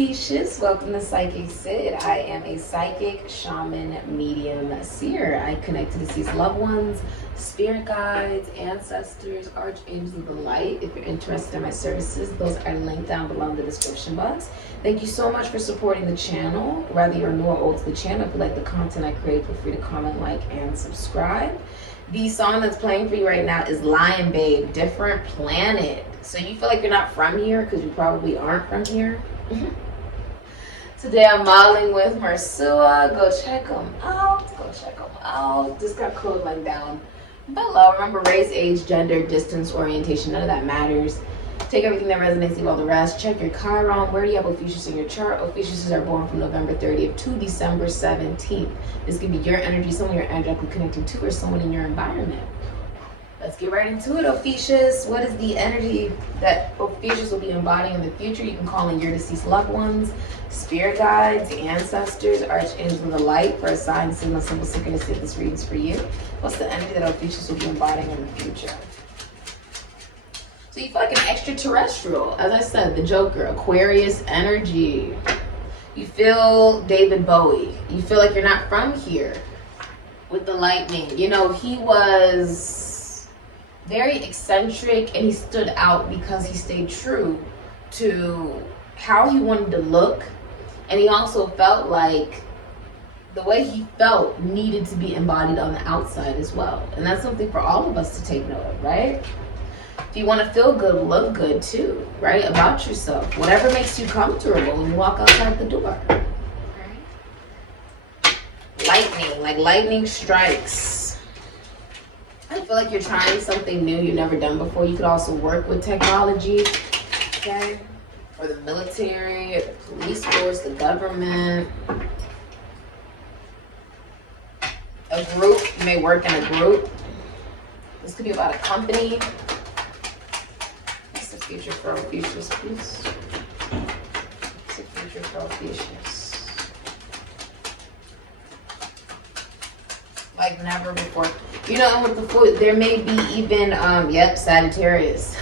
Ophiuchus. Welcome to Sikiksyd. I am a psychic, shaman, medium, seer. I connect to deceased loved ones, spirit guides, ancestors, archangels of the light. If you're interested in my services, those are linked down below in the description box. Thank you so much for supporting the channel. Whether you're new or old to the channel, if you like the content I create, feel free to comment, like, and subscribe. The song that's playing for you right now is Lion Babe, Different Planet. So you feel like you're not from here because you probably aren't from here. Today I'm modeling with Marsua. Go check them out. Go check them out. Just got code like down below. Remember, race, age, gender, distance, orientation, none of that matters. Take everything that resonates, leave all the rest. Check your Chiron. Where do you have Ophiuchus in your chart? Ophiuchus are born from November 30th to December 17th. This could be your energy, someone you're energetically connected to, or someone in your environment. Let's get right into it, Ophiuchus. What is the energy that Ophiuchus will be embodying in the future? You can call in your deceased loved ones, spirit guides, ancestors, archangels of the light for a sign, signal, symbol, synchronicity if this reading's for you. What's the energy that Ophiuchus will be embodying in the future? So you feel like an extraterrestrial. As I said, the Joker, Aquarius energy. You feel David Bowie. You feel like you're not from here with the lightning. You know, he was very eccentric and he stood out because he stayed true to how he wanted to look. And he also felt like the way he felt needed to be embodied on the outside as well. And that's something for all of us to take note of, right? If you want to feel good, look good too, right? About yourself. Whatever makes you comfortable when you walk outside the door. Right? Lightning, like lightning strikes. I feel like you're trying something new you've never done before. You could also work with technology, okay? Or the military, the police force, the government. A group, you may work in a group. This could be about a company. Future for Ophiuchus, please. What's the future for Ophiuchus? Like never before. You know, with the food, there may be even, yep, Sagittarius.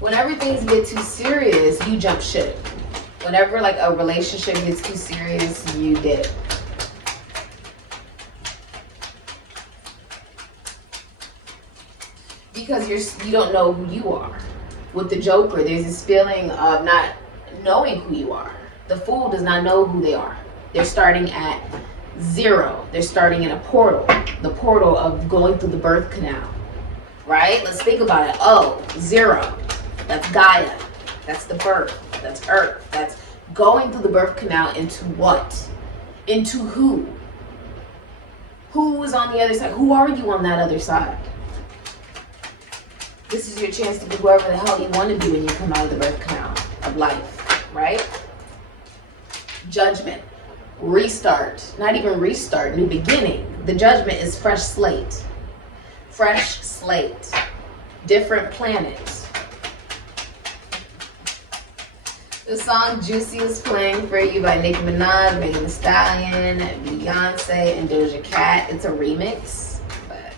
Whenever things get too serious, you jump ship. Whenever like a relationship gets too serious, you dip. Because you don't know who you are. With the Joker, there's this feeling of not knowing who you are. The Fool does not know who they are. They're starting at zero. They're starting in a portal. The portal of going through the birth canal. Right? Let's think about it. Oh, zero. That's Gaia. That's the birth. That's Earth. That's going through the birth canal into what? Into who? Who is on the other side? Who are you on that other side? This is your chance to be whoever the hell you want to be when you come out of the birth canal of life, right? Judgment. Restart. Not even restart. New beginning. The judgment is fresh slate. Fresh slate. Different planets. The song Juicy is playing for you by Nicki Minaj, Megan Thee Stallion, Beyonce, and Doja Cat. It's a remix, but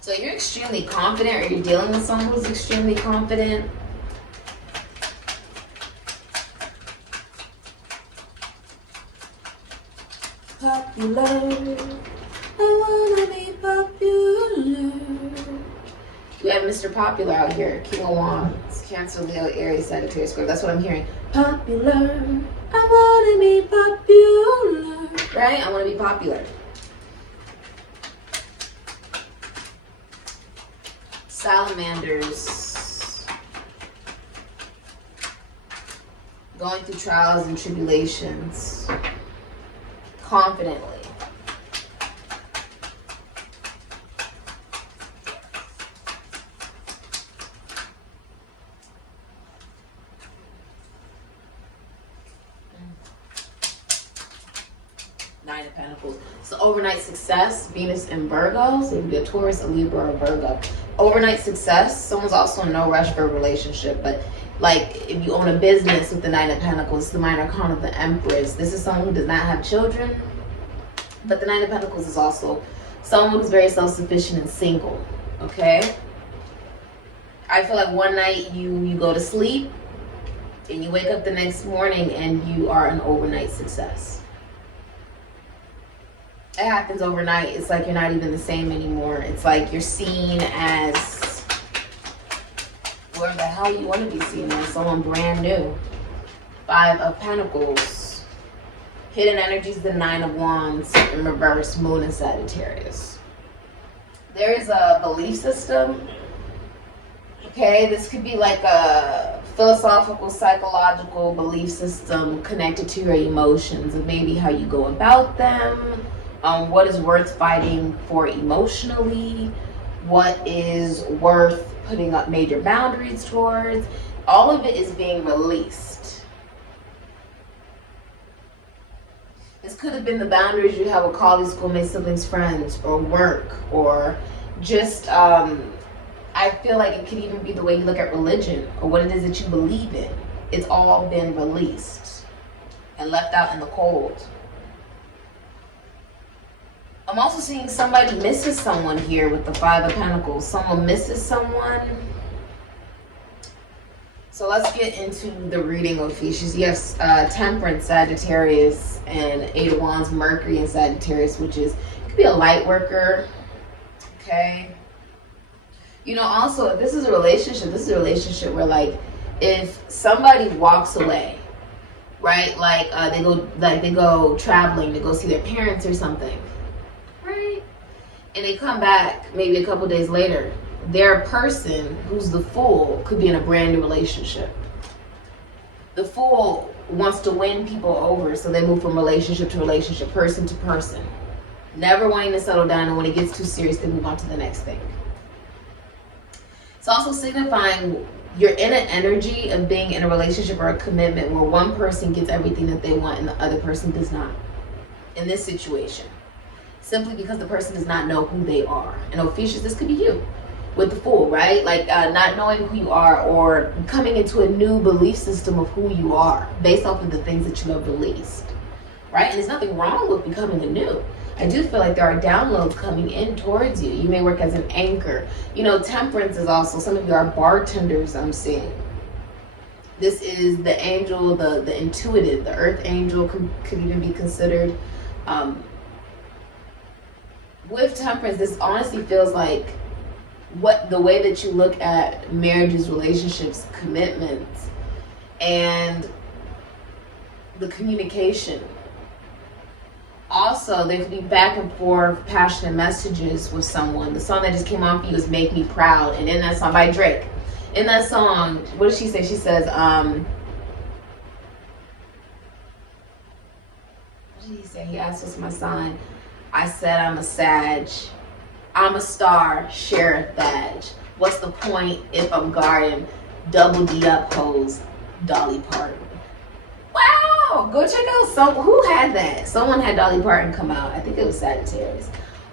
so you're extremely confident, or you're dealing with someone who's extremely confident. Popular. I wanna be popular. We have Mr. Popular out here, King of Wands, Cancer, Leo, Aries, Sagittarius, Scorpio. That's what I'm hearing. Popular. I wanna be popular. Right? I wanna be popular. Salamanders. Going through trials and tribulations. Confidently. Nine of Pentacles. So overnight success, Venus in Virgo. So it could be a Taurus, a Libra, or a Virgo. Overnight success. Someone's also in no rush for a relationship, but like if you own a business with the Nine of Pentacles, the minor arcana of the Empress. This is someone who does not have children, but the Nine of Pentacles is also someone who's very self-sufficient and single. Okay. I feel like one night you go to sleep and you wake up the next morning and you are an overnight success. It happens overnight. It's like you're not even the same anymore. It's like you're seen as where the hell you want to be seen as, someone brand new. Five of Pentacles. Hidden energies, the Nine of Wands in reverse, Moon and Sagittarius. There is a belief system. Okay, this could be like a philosophical, psychological belief system connected to your emotions, and maybe how you go about them, what is worth fighting for emotionally, what is worth putting up major boundaries towards. All of it is being released. This could have been the boundaries you have with colleagues, schoolmates, siblings, friends, or work, or just I feel like it could even be the way you look at religion or what it is that you believe in. It's all been released and left out in the cold. I'm also seeing somebody misses someone here with the Five of Pentacles. Someone misses someone. So let's get into the reading of Ophiuchus. You have Temperance, Sagittarius, and Eight of Wands, Mercury, and Sagittarius, which is, it could be a light worker. Okay. You know, also, if this is a relationship, this is a relationship where, like, if somebody walks away, right? Like, they go traveling to go see their parents or something, right? And they come back maybe a couple days later. Their person, who's the Fool, could be in a brand new relationship. The Fool wants to win people over, so they move from relationship to relationship, person to person, never wanting to settle down, and when it gets too serious, they move on to the next thing. It's also signifying you're in an energy of being in a relationship or a commitment where one person gets everything that they want and the other person does not. In this situation, simply because the person does not know who they are. And Ophiuchus, this could be you with the Fool, right? Like not knowing who you are, or coming into a new belief system of who you are based off of the things that you have released, right? And there's nothing wrong with becoming anew. I do feel like there are downloads coming in towards you. You may work as an anchor. You know, Temperance is also, some of you are bartenders, I'm seeing. This is the angel, the intuitive, the earth angel could even be considered. With Temperance, this honestly feels like the way that you look at marriages, relationships, commitments, and the communication. Also, there could be back and forth passionate messages with someone. The song that just came on for you is Make Me Proud. And in that song, by Drake, in that song, what does she say? She says, what did he say? He asked what's my sign. I said I'm a Sag. I'm a star, Sheriff badge. What's the point if I'm guarding? Double D up hoes, Dolly Parton. Wow, go check out who had that. Someone had Dolly Parton come out. I think it was Sagittarius.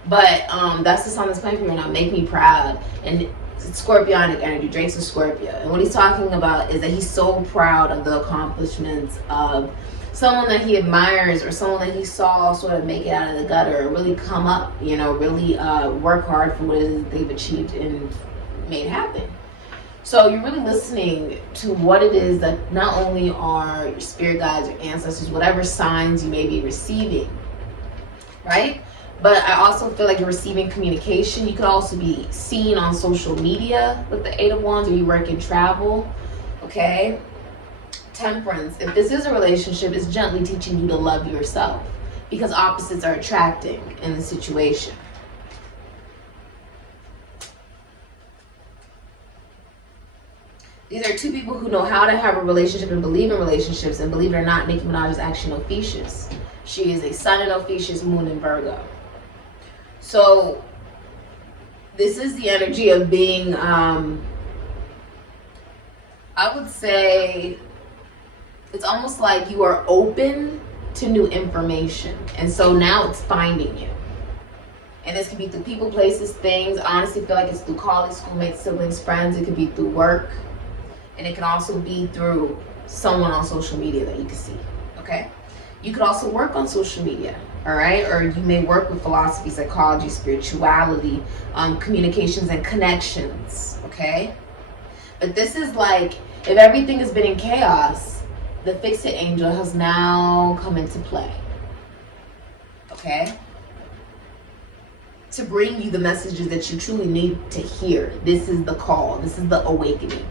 But that's the song that's playing for you right now, Make Me Proud. And it's Scorpionic energy. Drake's a Scorpio. And what he's talking about is that he's so proud of the accomplishments of someone that he admires, or someone that he saw sort of make it out of the gutter, or really come up, you know, really work hard for what it is that they've achieved and made happen. So you're really listening to what it is that not only are your spirit guides, your ancestors, whatever signs you may be receiving, right? But I also feel like you're receiving communication. You could also be seen on social media with the Eight of Wands, or you work in travel, okay? Temperance, if this is a relationship, it's gently teaching you to love yourself, because opposites are attracting in the situation. These are two people who know how to have a relationship and believe in relationships, and believe it or not, Nicki Minaj is actually an Ophiuchus. She is a sun in Ophiuchus, moon in Virgo. So this is the energy of being, I would say, it's almost like you are open to new information. And so now it's finding you. And this can be through people, places, things. I honestly feel like it's through colleagues, schoolmates, siblings, friends. It could be through work. And it can also be through someone on social media that you can see, okay? You could also work on social media, all right? Or you may work with philosophy, psychology, spirituality, communications and connections, okay? But this is like, if everything has been in chaos, the fix-it angel has now come into play, okay? To bring you the messages that you truly need to hear. This is the call. This is the awakening.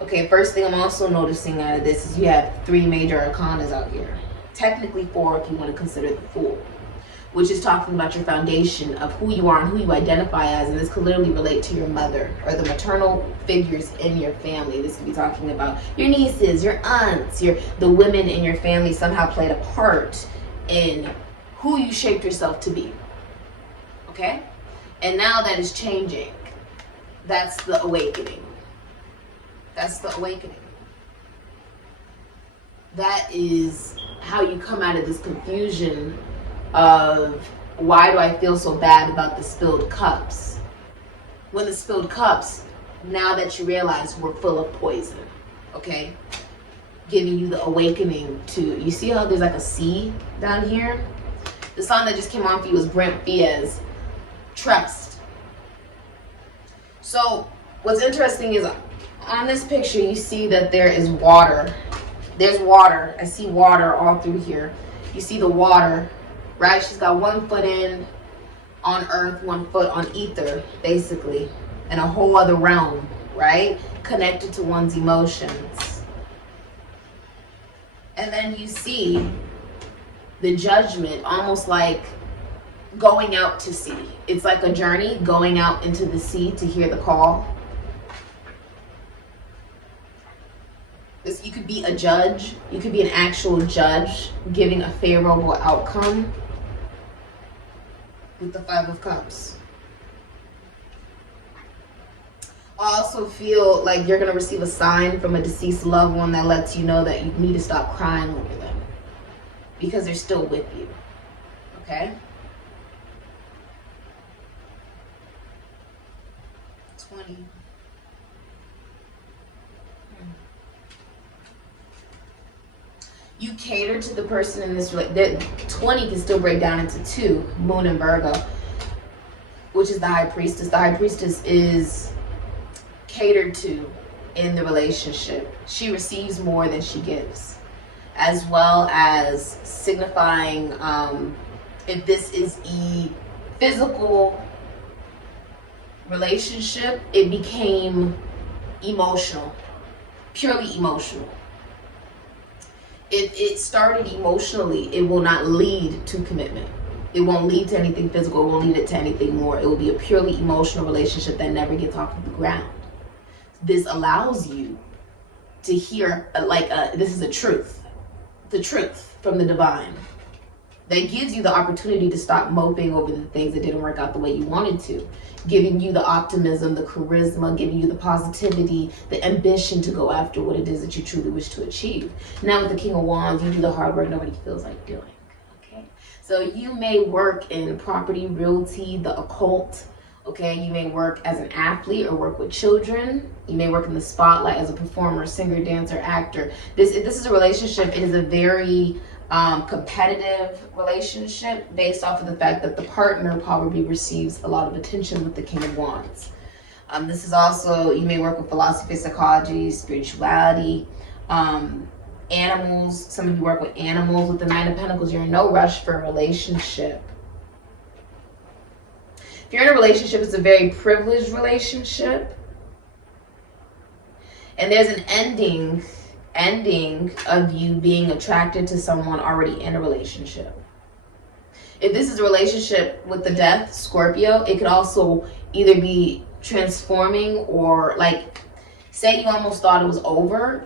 Okay, first thing I'm also noticing out of this is you have 3 major arcanas out here. Technically 4 if you want to consider the Fool, which is talking about your foundation of who you are and who you identify as. And this could literally relate to your mother or the maternal figures in your family. This could be talking about your nieces, your aunts, the women in your family somehow played a part in who you shaped yourself to be. Okay? And now that is changing. That's the awakening. That's the awakening. That is how you come out of this confusion of why do I feel so bad about the spilled cups? When the spilled cups, now that you realize were full of poison, okay? Giving you the awakening to, you see how there's like a C down here? The song that just came on for you was Brent Fias, Trust. So what's interesting is on this picture, you see that there is water. There's water. I see water all through here. You see the water, right? She's got 1 foot in on earth, 1 foot on ether, basically, in a whole other realm, right? Connected to one's emotions. And then you see the judgment, almost like going out to sea. It's like a journey, going out into the sea to hear the call. You could be a judge. You could be an actual judge giving a favorable outcome with the 5 of Cups. I also feel like you're going to receive a sign from a deceased loved one that lets you know that you need to stop crying over them because they're still with you. Okay? 20. You cater to the person in this relationship. 20 can still break down into 2, Moon and Virgo, which is the High Priestess. The High Priestess is catered to in the relationship. She receives more than she gives, as well as signifying if this is a physical relationship, it became emotional, purely emotional. If it started emotionally, it will not lead to commitment. It won't lead to anything physical. It won't lead it to anything more. It will be a purely emotional relationship that never gets off of the ground. This allows you to hear, this is a truth. The truth from the divine. That gives you the opportunity to stop moping over the things that didn't work out the way you wanted to. Giving you the optimism, the charisma, giving you the positivity, the ambition to go after what it is that you truly wish to achieve. Now with the King of Wands, you do the hard work nobody feels like doing. Okay? So you may work in property, realty, the occult. Okay? You may work as an athlete or work with children. You may work in the spotlight as a performer, singer, dancer, actor. This is a relationship. It is a very competitive relationship based off of the fact that the partner probably receives a lot of attention with the King of Wands. This is also, you may work with philosophy, psychology, spirituality, animals. Some of you work with animals. With the Nine of Pentacles, you're in no rush for a relationship. If you're in a relationship, it's a very privileged relationship. And there's an ending of you being attracted to someone already in a relationship. If this is a relationship with the Death, Scorpio, it could also either be transforming or say you almost thought it was over.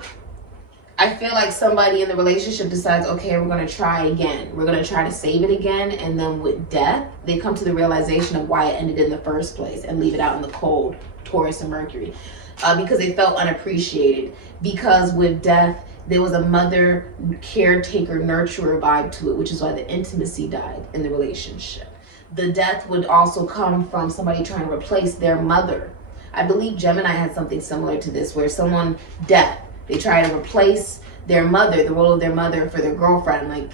I feel like somebody in the relationship decides, okay, we're going to try again. We're going to try to save it again. And then with Death, they come to the realization of why it ended in the first place and leave it out in the cold, Taurus and Mercury. Because they felt unappreciated. Because with Death, There was a mother, caretaker, nurturer vibe to it, which is why the intimacy died in the relationship. The death would also come from somebody trying to replace their mother. I believe Gemini had something similar to this, where someone, death, they try to replace their mother, the role of their mother for their girlfriend. Like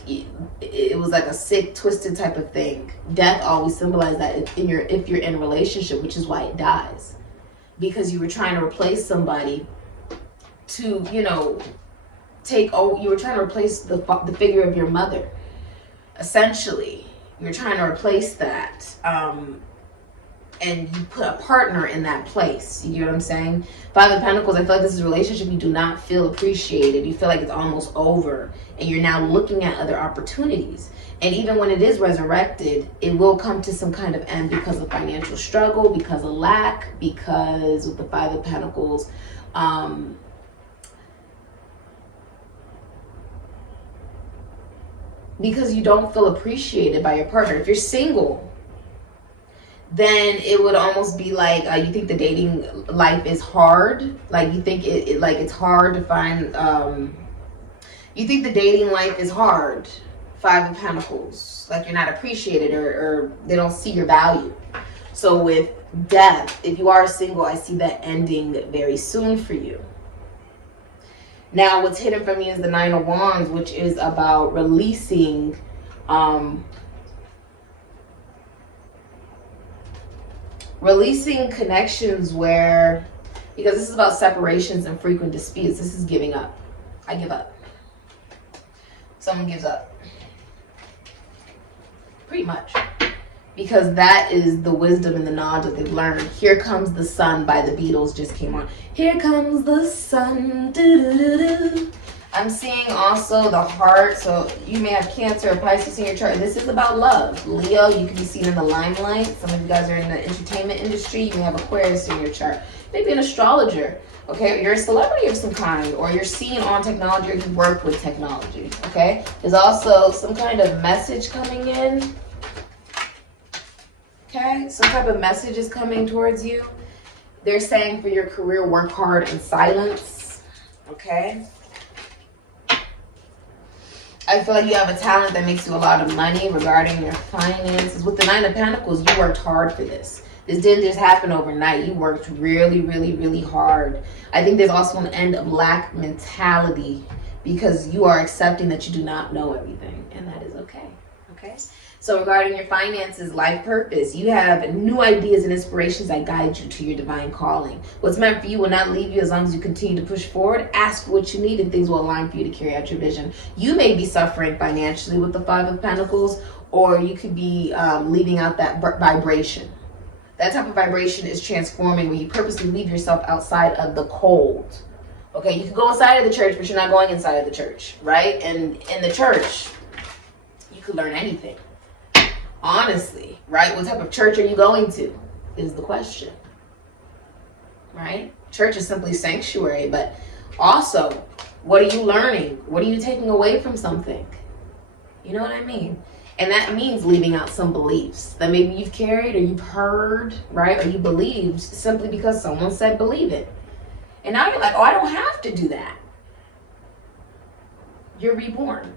it was like a sick, twisted type of thing. Death always symbolized that if you're in a relationship, which is why it dies. Because you were trying to replace somebody to, you know, you were trying to replace the figure of your mother. Essentially, you're trying to replace that. And you put a partner in that place. You get what I'm saying? Five of Pentacles, I feel like this is a relationship you do not feel appreciated. You feel like it's almost over. And you're now looking at other opportunities. And even when it is resurrected, it will come to some kind of end because of financial struggle, because of lack, because with the Five of Pentacles, because you don't feel appreciated by your partner. If you're single, then it would almost be like you think the dating life is hard. Like you think it's hard to find. You think the dating life is hard. Five of Pentacles, like you're not appreciated or they don't see your value. So with death, if you are single, I see that ending very soon for you. Now, what's hidden from you is the Nine of Wands, which is about releasing. Releasing connections where, because this is about separations and frequent disputes. This is giving up. I give up. Someone gives up. Pretty much. Because that is the wisdom and the knowledge that they've learned. Here Comes the Sun by the Beatles just came on. Here comes the sun. Doo-doo-doo-doo. I'm seeing also the heart. So you may have Cancer or Pisces in your chart. This is about love. Leo, you can be seen in the limelight. Some of you guys are in the entertainment industry. You may have Aquarius in your chart. Maybe an astrologer. Okay, you're a celebrity of some kind, or you're seen on technology, or you work with technology. Okay, there's also some kind of message coming in. Okay, some type of message is coming towards you. They're saying for your career, work hard in silence. Okay. I feel like you have a talent that makes you a lot of money regarding your finances. With the Nine of Pentacles, you worked hard for this. This didn't just happen overnight. You worked really, really, really hard. I think there's also an end of lack mentality because you are accepting that you do not know everything, and that is okay. Okay. So regarding your finances, life purpose, you have new ideas and inspirations that guide you to your divine calling. What's meant for you will not leave you as long as you continue to push forward. Ask for what you need and things will align for you to carry out your vision. You may be suffering financially with the Five of Pentacles, or you could be leaving out that vibration. That type of vibration is transforming when you purposely leave yourself outside of the cold. Okay, you can go inside of the church, but you're not going inside of the church, right? And in the church, you could learn anything. Honestly, right? What type of church are you going to is the question, right? Church is simply sanctuary, but also, what are you learning? What are you taking away from something? You know what I mean? And that means leaving out some beliefs that maybe you've carried or you've heard, right? Or you believed simply because someone said believe it. And now you're like, oh, I don't have to do that. You're reborn.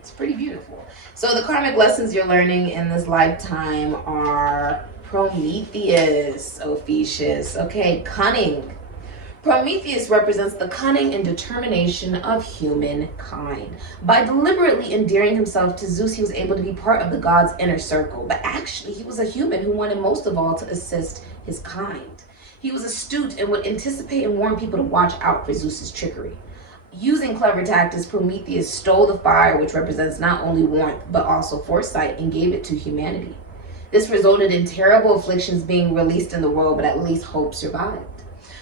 It's pretty beautiful. So the karmic lessons you're learning in this lifetime are Prometheus, Ophiuchus. Okay, cunning. Prometheus represents the cunning and determination of humankind. By deliberately endearing himself to Zeus, he was able to be part of the god's inner circle. But actually, he was a human who wanted most of all to assist his kind. He was astute and would anticipate and warn people to watch out for Zeus's trickery. Using clever tactics, Prometheus stole the fire, which represents not only warmth, but also foresight, and gave it to humanity. This resulted in terrible afflictions being released in the world, but at least hope survived.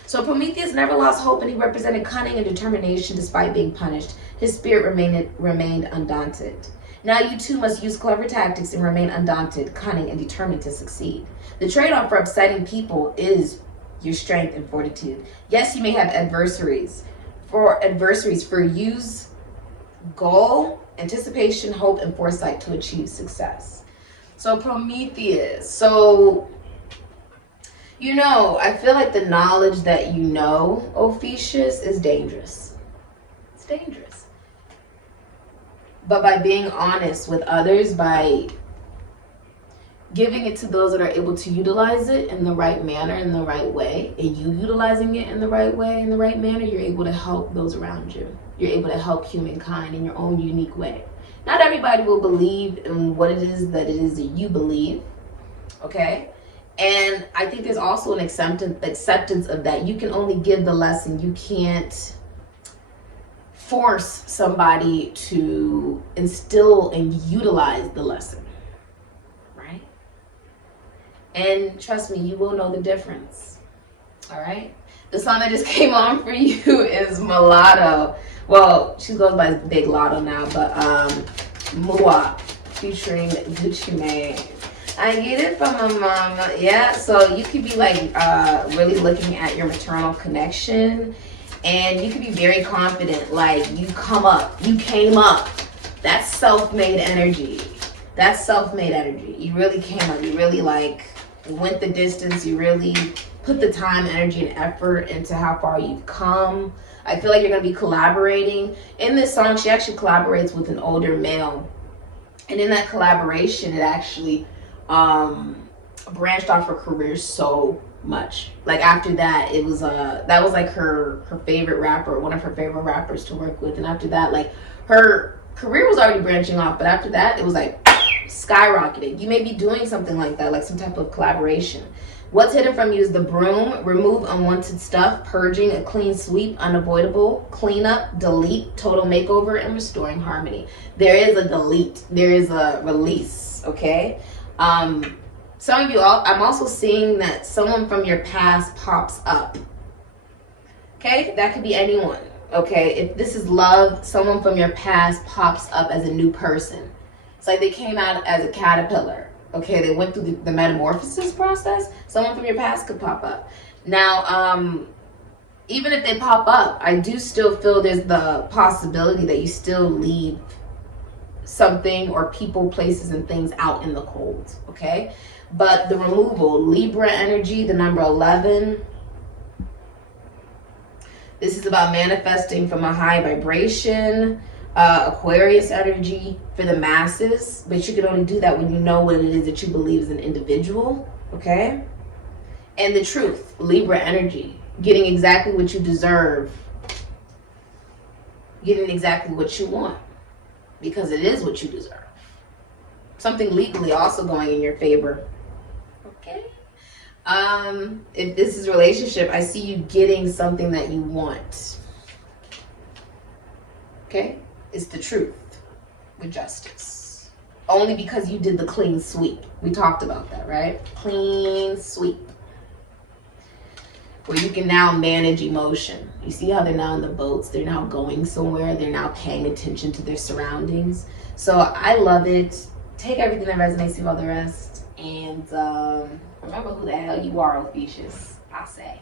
So Prometheus never lost hope, and he represented cunning and determination despite being punished. His spirit remained undaunted. Now you too must use clever tactics and remain undaunted, cunning, and determined to succeed. The trade-off for upsetting people is your strength and fortitude. Yes, you may have adversaries. For use goal, anticipation, hope, and foresight to achieve success. So Prometheus. So, I feel like the knowledge that Ophiuchus, is dangerous. dangerous. But by being honest with others, by giving it to those that are able to utilize it in the right manner, in the right way, and you utilizing it in the right way, in the right manner, you're able to help those around you. You're able to help humankind in your own unique way. Not everybody will believe in what it is that you believe, okay? And I think there's also an acceptance of that. You can only give the lesson. You can't force somebody to instill and utilize the lesson, right? And trust me, you will know the difference, all right? The song that just came on for you is Mulatto. Well, she goes by Big Lotto now, but Mua featuring Gucci Mane. I get it from my mama. Yeah, so you could be like really looking at your maternal connection, and you could be very confident, like you came up. That's self-made energy. That's self-made energy. You really came up. You really like went the distance. You really put the time, energy, and effort into how far you've come. I feel like you're going to be collaborating. In this song, she actually collaborates with an older male. And in that collaboration, it actually branched off her career so much. Like after that, it was that was like her favorite rapper, one of her favorite rappers to work with. And after that, like her career was already branching off, but after that, it was like skyrocketing. You may be doing something like that, like some type of collaboration. What's hidden from you is the broom. Remove unwanted stuff, purging, a clean sweep, unavoidable, cleanup, delete, total makeover, and restoring harmony. There is a delete. There is a release, okay? Some of you, I'm also seeing that someone from your past pops up, okay? That could be anyone, okay? If this is love, someone from your past pops up as a new person. It's like they came out as a caterpillar. Okay, they went through the metamorphosis process. Someone from your past could pop up. Now, even if they pop up, I do still feel there's the possibility that you still leave something or people, places, and things out in the cold, okay? But the removal, Libra energy, the number 11. This is about manifesting from a high vibration. Aquarius energy for the masses, but you can only do that when you know what it is that you believe as an individual, okay? And the truth, Libra energy, getting exactly what you deserve, getting exactly what you want, because it is what you deserve. Something legally also going in your favor, okay? If this is a relationship, I see you getting something that you want, okay? It's the truth with justice. Only because you did the clean sweep. We talked about that, right? Clean sweep. Where you can now manage emotion. You see how they're now in the boats? They're now going somewhere. They're now paying attention to their surroundings. So I love it. Take everything that resonates, leave all the rest. And remember who the hell you are, Ophiuchus. I say.